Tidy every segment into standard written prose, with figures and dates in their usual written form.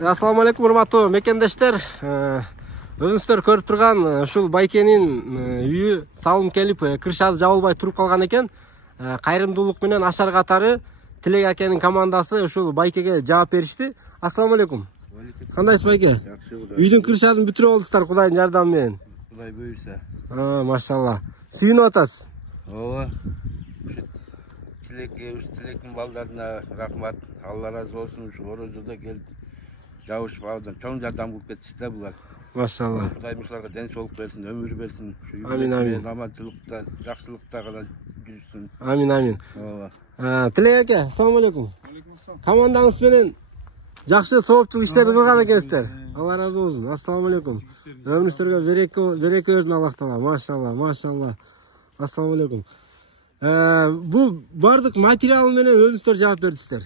Assalamu alaikum урматтуу мекендештер. Өзүңүздөр көрүп турган ушул байкенин үйү салым келип, кыршасы жабылбай туруп калган экен. Кайрымдуулук менен Ашар катары Тилек акенин командасы ушул байкеге жооп беришти. Assalamu alaikum. Кандайсыз байке? Үйдүн кыршасын бүтүрүп алдыңыздар Кудайдын жардамы менен. Кудай буйрса. Машалла. Сүйүнүп атасыз. Ооба. Тилектин балдарына рахмат. Алла разы болсун. Ушу орозодо келип жабышып алды. Чоң жардам кылып кетишти булар. Машалла. Кудай ушуларга ден соолук берсин, өмүр берсин. Амин, амин. Аманчылыкта, жакшылыкта гана жүрсүн. Амин, амин. Ооба. Тилек аке, assalamu alaikum. Командаңыз менен жакшы соопчулук иштерди кылган экенсиздер. Алла разы болсун. Assalamu alaikum. Өмүрүңүзгө береке берсин Аллах таала. Машалла, машалла. Assalamu alaikum. Бул бардык материал менен өзүңүздөр жооп бердиңиздер.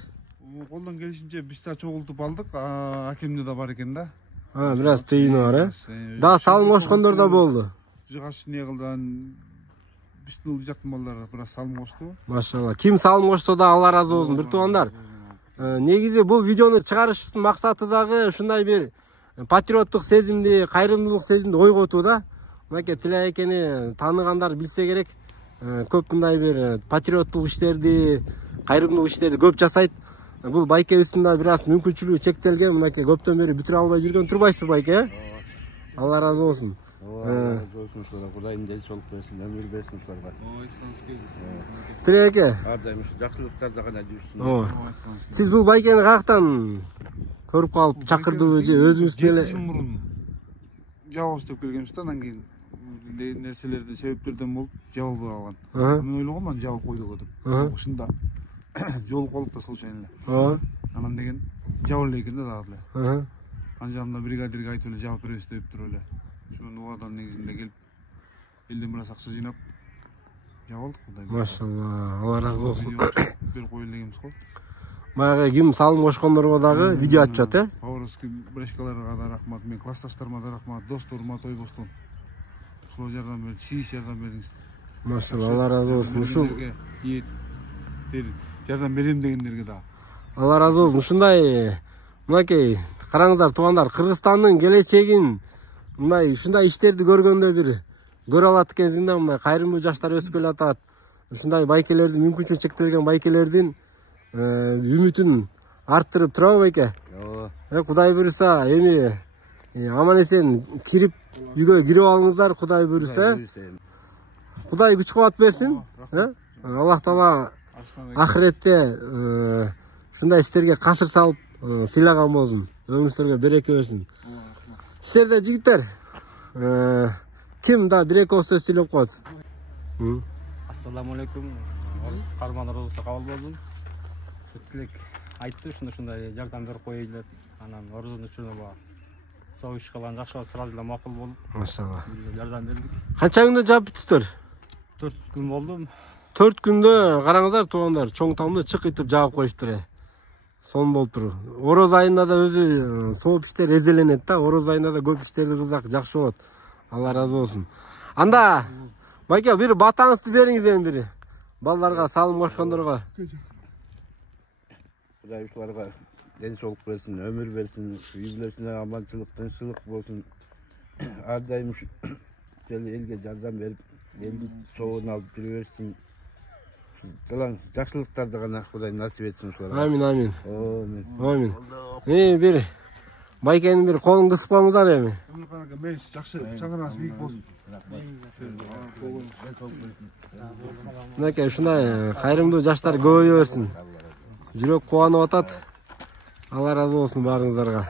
Колдон келишинче биз да чогултуп алдык. Акемде да бар экен да. Бир аз тыйыны бар, э? Да салым кошкондор да болду. Жыгаш не кылдан биздин жактын балдары бир аз салым кошту. Машалла. Ким салым кошсо да Алла разы болсун. Бир туугандар. Негизи бул видеону чыгарыштын максаты дагы ушундай бир патриоттук сезимди, кайрымдуулук сезимди ойготуу да. Мынакей Тилек акени тааныгандар билсе керек. Көп мындай бир патриоттук иштерди, кайрымдуулук иштерди көп жасайт. Бул байкебиздин да бир аз мүмкүнчүлүгү чектелген. Мынакей көптөн бери бүтүрө албай жүргөн турбайсызбы байке? Алла разы болсун. Алла разы болсун. Кудайым ден соолук берсин, өмүр берсин ушуларга. Тилек аке. Ар дайым ушу жакшылыктарда гана жүрсүн. Сиз бул байкени каяктан көрүп калып чакырдыбы же өзүңүз деле? 7 жыл мурун жабабыз деп келгенбиз да, анан кийин нерселерди себептерден болуп жабылбай калган. Мен ойлогомун жабып койдук деп. Ушунда жолук калып да случайно эле. Анан деген жабылы экен да дагы эле. Анжамда бригадирге айтып эле жабып беребиз деп туруп эле. Ошонун убадан негизинде келип элден бир аз акча жыйнап жабылдык Кудай. Машалла, Алла разы болсун. Берип коелу дегенбиз го. Баягы ким салым кошкондорго дагы видео атышат, э? Павровский брешкаларга да рахмат, мен классташтарыма да рахмат, досторума Тойбостон. Ушул жардам берди, чийиш жардам бердиңиздер. Машалла, Алла разы болсун. Ушул жардам берем дегендерге да. Алла разы болсун. Ушундай мынакей караңыздар туугандар, Кыргызстандын келечегин мындай ушундай иштерди көргөндө бир көрө алат экенсиң да, мындай кайрымдуу жаштар өсүп келатат. Ушундай байкелердин мүмкүнчүлүгү чектелген байкелердин үмүтүн арттырып турабы байке? Ооба. Кудай буйрса эми аман эсен кирип үйгө кирип алыңыздар, Кудай буйрса. Кудай күч кубат берсин. Аллах таала ахиретте ушундай иштерге касыр салып сыйлаган болсун. Өмүрүңүзгө береке берсин. Сиздерде жигиттер ким да бир эки сөз сүйлөп коет? Assalamu alaikum. Карман розасы кабыл болсун. Тилек айтты, ушундай жардам берип коелу деп. Анан орозонун үчүнө соо иш кылган жакшы сразу эле макул болуп. Машалла. Жардам бердик. Канча күндө жаап бүттүздөр? 4 күн болду. 4 күндө караңыздар туугандар, чоң тамды чыкытып жаап коюптур. Сон болуптур. Ороз айында да өзү сооп иштер эзеленет да, ороз айында да көп иштерди кылсак жакшы болот. Алла разы болсун. Анда байке бир батаңызды бериңиз эми бири. Балдарга салым кошкондорго. Кудай ушуларга ден соолук берсин, өмүр берсин, үй бүлөсүнө аманчылык, тынччылык болсун. Ар дайым ушу элге жардам берип, элдин соогун алып жүрө берсин. Кылан жакшылыктарды гана Кудай насип этсин ушуларга. Амин, амин. Амин. Амин. Бир байкенин бир колун кысып коюңуздар эми. Мен жакшы чаңыраңыз бийик болсун. Мынакей ушундай кайрымдуу жаштар көбөйө берсин. Жүрөк кубанып атат. Алла разы болсун баарыңыздарга.